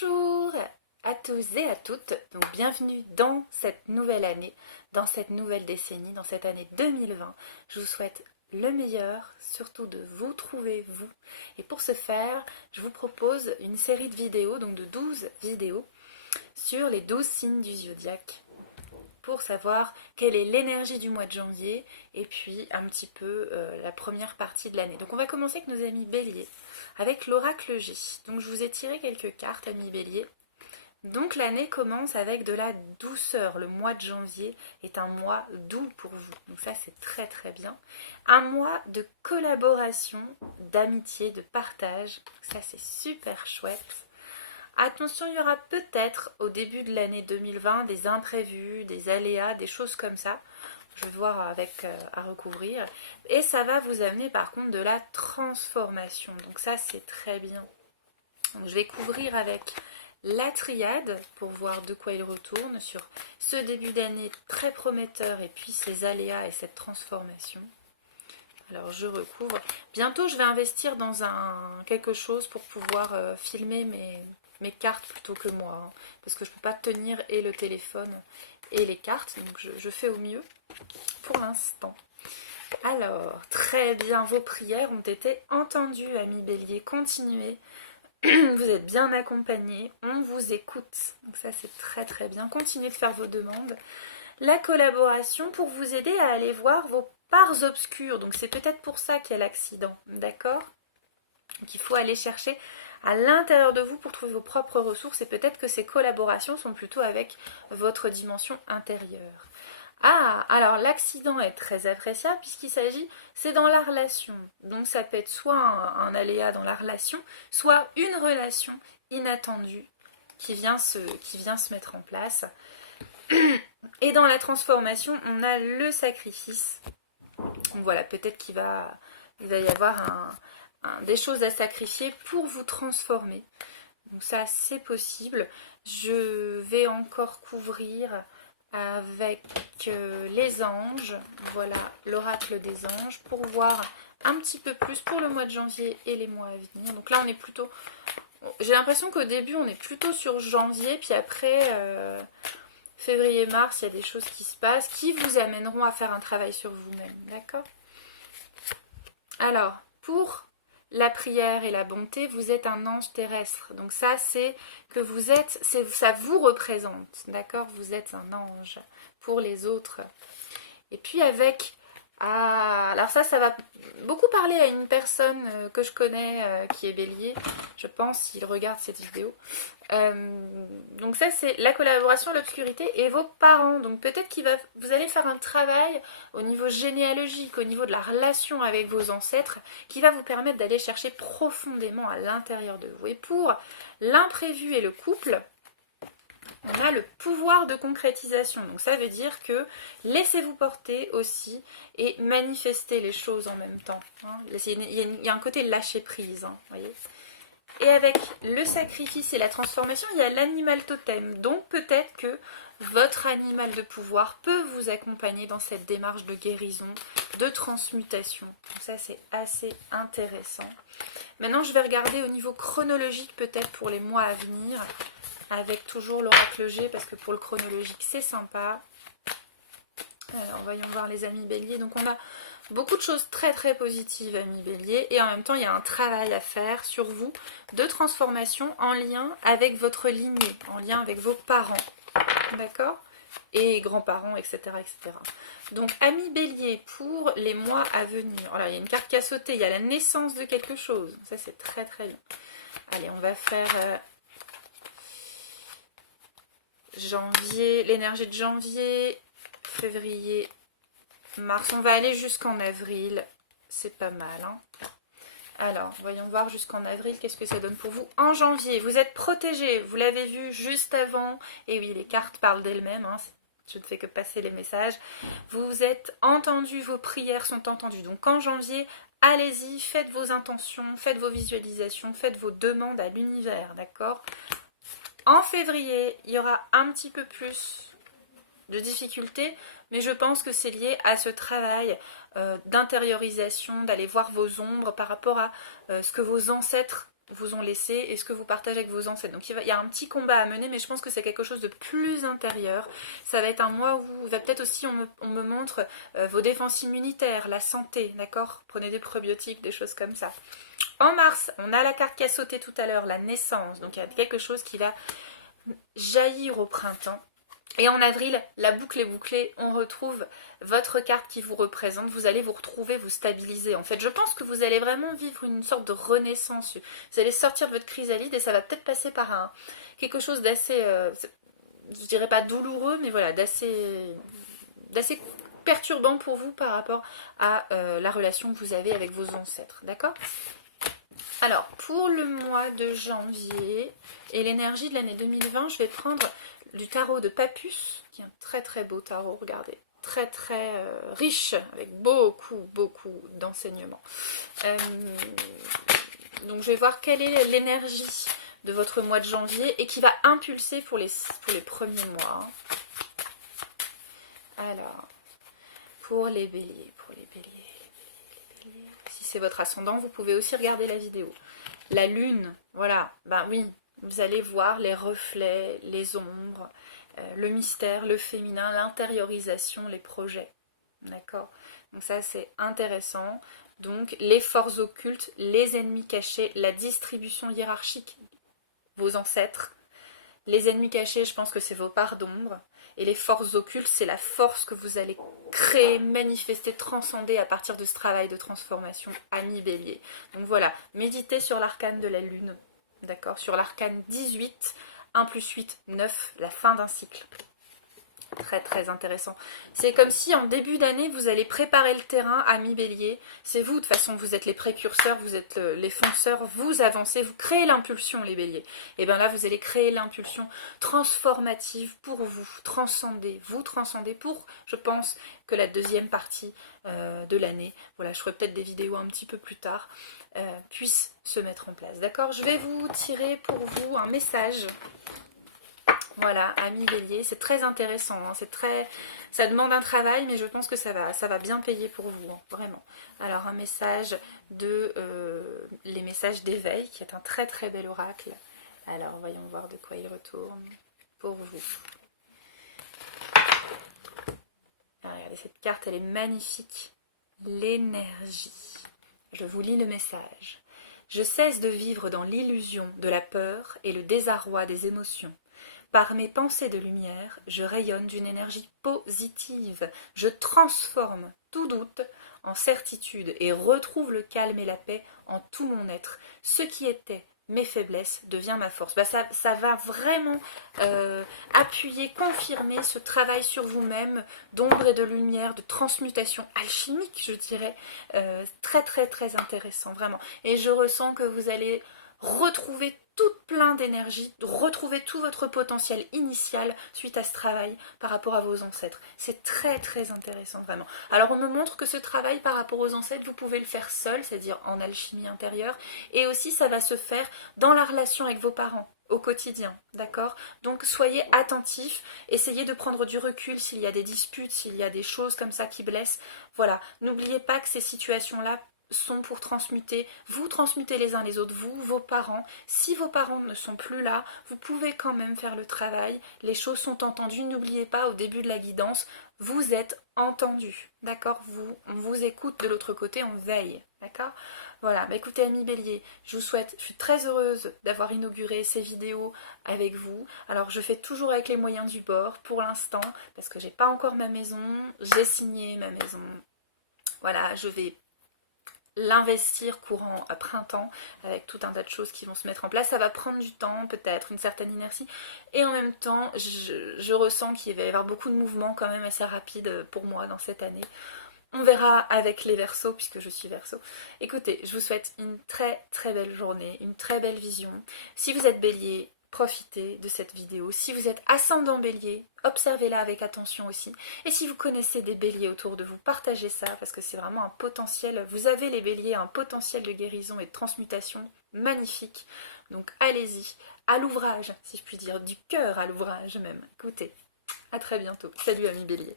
Bonjour à tous et à toutes, donc bienvenue dans cette nouvelle année, dans cette nouvelle décennie, dans cette année 2020. Je vous souhaite le meilleur, surtout de vous trouver vous. Et pour ce faire, je vous propose une série de vidéos, donc de 12 vidéos, sur les 12 signes du zodiaque, pour savoir quelle est l'énergie du mois de janvier et puis un petit peu la première partie de l'année. Donc on va commencer avec nos amis béliers, avec l'oracle J. Donc je vous ai tiré quelques cartes, amis béliers. Donc l'année commence avec de la douceur. Le mois de janvier est un mois doux pour vous. Donc ça c'est très très bien. Un mois de collaboration, d'amitié, de partage. Ça c'est super chouette. Attention, il y aura peut-être au début de l'année 2020 des imprévus, des aléas, des choses comme ça. Je vais voir avec à recouvrir. Et ça va vous amener par contre de la transformation. Donc ça c'est très bien. Donc, je vais couvrir avec la triade pour voir de quoi il retourne sur ce début d'année très prometteur et puis ces aléas et cette transformation. Alors je recouvre. Bientôt je vais investir dans quelque chose pour pouvoir filmer mes cartes plutôt que moi. Hein, parce que je ne peux pas tenir et le téléphone et les cartes. Donc je fais au mieux pour l'instant. Alors, très bien, vos prières ont été entendues, amis béliers. Continuez. Vous êtes bien accompagnés. On vous écoute. Donc ça, c'est très très bien. Continuez de faire vos demandes. La collaboration pour vous aider à aller voir vos parts obscures. Donc c'est peut-être pour ça qu'il y a l'accident. D'accord ? Donc il faut aller chercher à l'intérieur de vous pour trouver vos propres ressources et peut-être que ces collaborations sont plutôt avec votre dimension intérieure. Ah, alors l'accident est très appréciable puisqu'il s'agit, c'est dans la relation. Donc ça peut être soit un aléa dans la relation, soit une relation inattendue qui vient se mettre en place. Et dans la transformation, on a le sacrifice. Donc voilà, peut-être qu'il va y avoir des choses à sacrifier pour vous transformer. Donc ça, c'est possible. Je vais encore couvrir avec les anges. Voilà, l'oracle des anges, pour voir un petit peu plus pour le mois de janvier et les mois à venir. Donc là, on est plutôt... J'ai l'impression qu'au début, on est plutôt sur janvier, puis après... février-mars, il y a des choses qui se passent qui vous amèneront à faire un travail sur vous-même, d'accord ? Alors, pour la prière et la bonté, vous êtes un ange terrestre. Donc ça, c'est que vous êtes, ça vous représente, d'accord ? Vous êtes un ange pour les autres. Et puis avec... Ah, alors ça va beaucoup parler à une personne que je connais qui est bélier, je pense, s'il regarde cette vidéo. Donc ça, c'est la collaboration, l'obscurité et vos parents. Donc peut-être vous allez faire un travail au niveau généalogique, au niveau de la relation avec vos ancêtres, qui va vous permettre d'aller chercher profondément à l'intérieur de vous. Et pour l'imprévu et le couple, on a le pouvoir de concrétisation. Donc ça veut dire que laissez-vous porter aussi et manifestez les choses en même temps. Hein. Il y a un côté lâcher prise, hein, voyez. Et avec le sacrifice et la transformation, il y a l'animal totem. Donc peut-être que votre animal de pouvoir peut vous accompagner dans cette démarche de guérison, de transmutation. Donc ça, c'est assez intéressant. Maintenant, je vais regarder au niveau chronologique peut-être pour les mois à venir, avec toujours l'oracle G, parce que pour le chronologique, c'est sympa. Alors, voyons voir les amis béliers. Donc, on a beaucoup de choses très très positives, amis béliers, et en même temps, il y a un travail à faire sur vous de transformation en lien avec votre lignée, en lien avec vos parents, d'accord ? Et grands-parents, etc., etc. Donc, amis béliers, pour les mois à venir. Alors, il y a une carte qui a sauté, il y a la naissance de quelque chose. Ça, c'est très très bien. Allez, on va faire... janvier, l'énergie de janvier, février, mars. On va aller jusqu'en avril. C'est pas mal. Hein. Alors, voyons voir jusqu'en avril, qu'est-ce que ça donne pour vous. En janvier, vous êtes protégé. Vous l'avez vu juste avant. Et oui, les cartes parlent d'elles-mêmes. Hein. Je ne fais que passer les messages. Vous êtes entendu, vos prières sont entendues. Donc en janvier, allez-y, faites vos intentions, faites vos visualisations, faites vos demandes à l'univers, d'accord ? En février, il y aura un petit peu plus de difficultés, mais je pense que c'est lié à ce travail d'intériorisation, d'aller voir vos ombres par rapport à ce que vos ancêtres vous ont laissé et ce que vous partagez avec vos ancêtres. Donc il y a un petit combat à mener, mais je pense que c'est quelque chose de plus intérieur. Ça va être un mois où il va peut-être aussi, on me montre vos défenses immunitaires, la santé, d'accord? Prenez des probiotiques, des choses comme ça. En mars, on a la carte qui a sauté tout à l'heure, la naissance. Donc il y a quelque chose qui va jaillir au printemps. Et en avril, la boucle est bouclée, on retrouve votre carte qui vous représente, vous allez vous retrouver, vous stabiliser. En fait, je pense que vous allez vraiment vivre une sorte de renaissance. Vous allez sortir de votre chrysalide et ça va peut-être passer par quelque chose d'assez, je dirais pas douloureux, mais voilà, d'assez perturbant pour vous par rapport à la relation que vous avez avec vos ancêtres, d'accord ? Alors, pour le mois de janvier et l'énergie de l'année 2020, je vais prendre du tarot de Papus, qui est un très très beau tarot, regardez, très très riche, avec beaucoup d'enseignements. Donc je vais voir quelle est l'énergie de votre mois de janvier et qui va impulser pour les premiers mois. Alors, pour les béliers, si c'est votre ascendant, vous pouvez aussi regarder la vidéo. La lune, voilà, ben oui, vous allez voir les reflets, les ombres, le mystère, le féminin, l'intériorisation, les projets. D'accord ? Donc ça, c'est intéressant. Donc, les forces occultes, les ennemis cachés, la distribution hiérarchique, vos ancêtres. Les ennemis cachés, je pense que c'est vos parts d'ombre. Et les forces occultes, c'est la force que vous allez créer, manifester, transcender à partir de ce travail de transformation, ami bélier. Donc voilà, méditez sur l'arcane de la lune, d'accord, sur l'arcane 18, 1 plus 8, 9, la fin d'un cycle. Très très intéressant. C'est comme si en début d'année, vous allez préparer le terrain, ami bélier. C'est vous, de toute façon, vous êtes les précurseurs, vous êtes les fonceurs, vous avancez, vous créez l'impulsion, les béliers. Et bien là, vous allez créer l'impulsion transformative pour vous transcender pour, je pense, que la deuxième partie de l'année, voilà, je ferai peut-être des vidéos un petit peu plus tard, puisse se mettre en place. D'accord ? Je vais vous tirer pour vous un message. Voilà, ami bélier, c'est très intéressant, hein, ça demande un travail, mais je pense que ça va bien payer pour vous, hein, vraiment. Alors un message les messages d'éveil, qui est un très très bel oracle. Alors voyons voir de quoi il retourne pour vous. Alors, regardez, cette carte, elle est magnifique. L'énergie. Je vous lis le message. Je cesse de vivre dans l'illusion de la peur et le désarroi des émotions. Par mes pensées de lumière, je rayonne d'une énergie positive. Je transforme tout doute en certitude et retrouve le calme et la paix en tout mon être. Ce qui était mes faiblesses devient ma force. Ça va vraiment appuyer, confirmer ce travail sur vous-même d'ombre et de lumière, de transmutation alchimique, je dirais. Très très très intéressant, vraiment. Et je ressens que vous allez retrouver tout plein d'énergie, retrouver tout votre potentiel initial suite à ce travail par rapport à vos ancêtres. C'est très très intéressant, vraiment. Alors on me montre que ce travail par rapport aux ancêtres, vous pouvez le faire seul, c'est-à-dire en alchimie intérieure, et aussi ça va se faire dans la relation avec vos parents au quotidien, d'accord ? Donc soyez attentifs, essayez de prendre du recul s'il y a des disputes, s'il y a des choses comme ça qui blessent. Voilà, n'oubliez pas que ces situations-là sont pour transmuter, vous transmutez les uns les autres, vous, vos parents. Si vos parents ne sont plus là, vous pouvez quand même faire le travail, les choses sont entendues, n'oubliez pas au début de la guidance, vous êtes entendu, d'accord ? On vous écoute de l'autre côté, on veille, d'accord ? Voilà, écoutez amis bélier, je suis très heureuse d'avoir inauguré ces vidéos avec vous. Alors je fais toujours avec les moyens du bord pour l'instant, parce que j'ai pas encore ma maison, j'ai signé ma maison. Voilà, je vais l'investir courant à printemps avec tout un tas de choses qui vont se mettre en place. Ça va prendre du temps, peut-être une certaine inertie, et en même temps je ressens qu'il va y avoir beaucoup de mouvements quand même assez rapides pour moi dans cette année. On verra avec les Verseaux, puisque je suis Verseau. Écoutez, je vous souhaite une très très belle journée, une très belle vision. Si vous êtes bélier, profitez de cette vidéo. Si vous êtes ascendant bélier, observez-la avec attention aussi. Et si vous connaissez des béliers autour de vous, partagez ça, parce que c'est vraiment un potentiel. Vous avez les béliers, un potentiel de guérison et de transmutation magnifique. Donc allez-y, à l'ouvrage, si je puis dire, du cœur à l'ouvrage même. Écoutez, à très bientôt. Salut amis béliers.